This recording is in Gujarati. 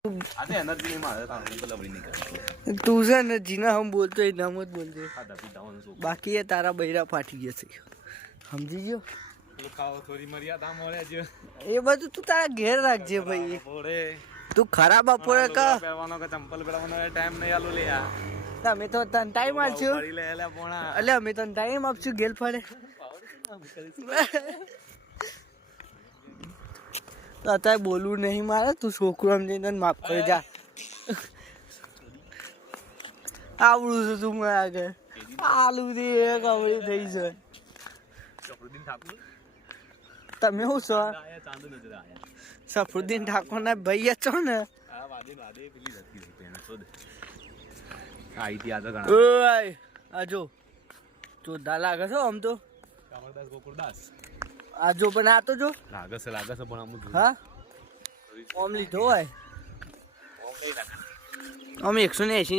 તું છે ને જીના હમ બોલતો એ નામ જ બોલજે, બાકી એ તારા બૈરા ફાટી જશે, સમજી ગયો? એ બધું તું તારા ઘેર રાખજે ભાઈ. તું ખરાબ બપોરે કા ચંપલ પહેરવાનો ટાઈમ નહીં આલું લે. અમે તો તને ટાઈમ આપશું, એટલે અમે તને ટાઈમ આપશું ગેલ ફરે. અત્યારે બોલવું નહીં મારે, તું છોકરો એમ જઈને માફ કરી જા. આવડું છે તું મને આગળ આલુ થી કવડી થઈ છે. તમે શું છો? સફરુદ્દીન ઠાકોર ના ભાઈ છો ને? આ જો ચોધા લાગે છે આમ તો. આ જો પણ આ તો જો લાગે છે પણ આમ હા ઓમ લીધો હોય. અમે 180